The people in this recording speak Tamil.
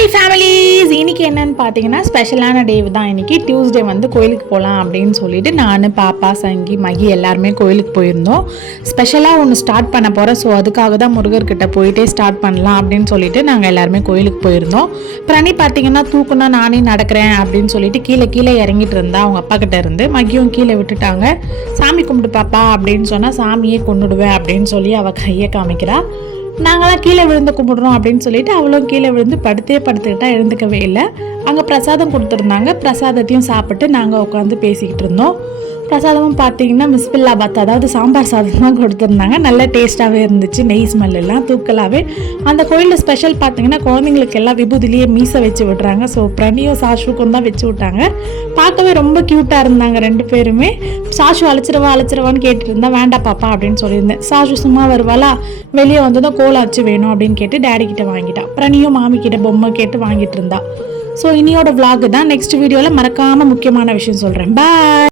ஹாய் ஃபேமிலிஸ், இன்றைக்கி என்னென்னு பார்த்தீங்கன்னா ஸ்பெஷலான டே தான். இன்றைக்கி டியூஸ்டே வந்து கோயிலுக்கு போகலாம் அப்படின்னு சொல்லிட்டு நான் பாப்பா சங்கி மகி எல்லாருமே கோயிலுக்கு போயிருந்தோம். ஸ்பெஷலாக ஒன்று ஸ்டார்ட் பண்ண போகிறோம். ஸோ அதுக்காக தான் முருகர்கிட்ட போயிட்டே ஸ்டார்ட் பண்ணலாம் அப்படின்னு சொல்லிட்டு நாங்கள் எல்லாருமே கோயிலுக்கு போயிருந்தோம். பிரணி பார்த்தீங்கன்னா தூக்குனா நானே நடக்கிறேன் அப்படின்னு சொல்லிட்டு கீழே இறங்கிட்டு இருந்தா அவங்க அப்பா கிட்ட இருந்து. மகியும் கீழே விட்டுட்டாங்க. சாமி கும்பிட்டு பாப்பா அப்படின்னு சொன்னால் சாமியே கொண்டுடுவேன் அப்படின்னு சொல்லி அவள் கையை காமிக்கிறா. நாங்களாம் கீழே விழுந்து கும்பிடுறோம் அப்படின்னு சொல்லிட்டு அவளும் கீழே விழுந்து படுத்துக்கிட்டா எழுந்துக்கவே இல்லை. அங்கே பிரசாதம் கொடுத்துருந்தாங்க. பிரசாதத்தையும் சாப்பிட்டு நாங்கள் உட்காந்து பேசிக்கிட்டு இருந்தோம். பிரசாதமும் பார்த்தீங்கன்னா மிஸ்பில்லாபாத், அதாவது சாம்பார் சாதம் தான் கொடுத்துருந்தாங்க. நல்ல டேஸ்ட்டாகவே இருந்துச்சு. நெய் ஸ்மெல் எல்லாம் தூக்கலாகவே. அந்த கோயிலில் ஸ்பெஷல் பார்த்தீங்கன்னா குழந்தைங்களுக்கு எல்லாம் விபூதிலேயே மீசை வச்சு விடுறாங்க. ஸோ பிரணியும் சாஷுக்கும் தான் வச்சு விட்டாங்க. பார்க்கவே ரொம்ப க்யூட்டாக இருந்தாங்க ரெண்டு பேருமே. சாஷு அழைச்சிருவான்னு கேட்டுட்டு இருந்தா. வேண்டாம் பாப்பா அப்படின்னு சொல்லியிருந்தேன். சாஷு சும்மா வருவாளா, வெளியே வந்ததும் கோலாச்சு வேணும் அப்படின்னு கேட்டு டேடி கிட்ட வாங்கிட்டான். பிரணியும் மாமி கிட்ட பொம்மை கேட்டு வாங்கிட்டு இருந்தா. ஸோ இனியோட விளாக் தான். நெக்ஸ்ட் வீடியோவில் மறக்காமல் முக்கியமான விஷயம் சொல்கிறேன். பாய்.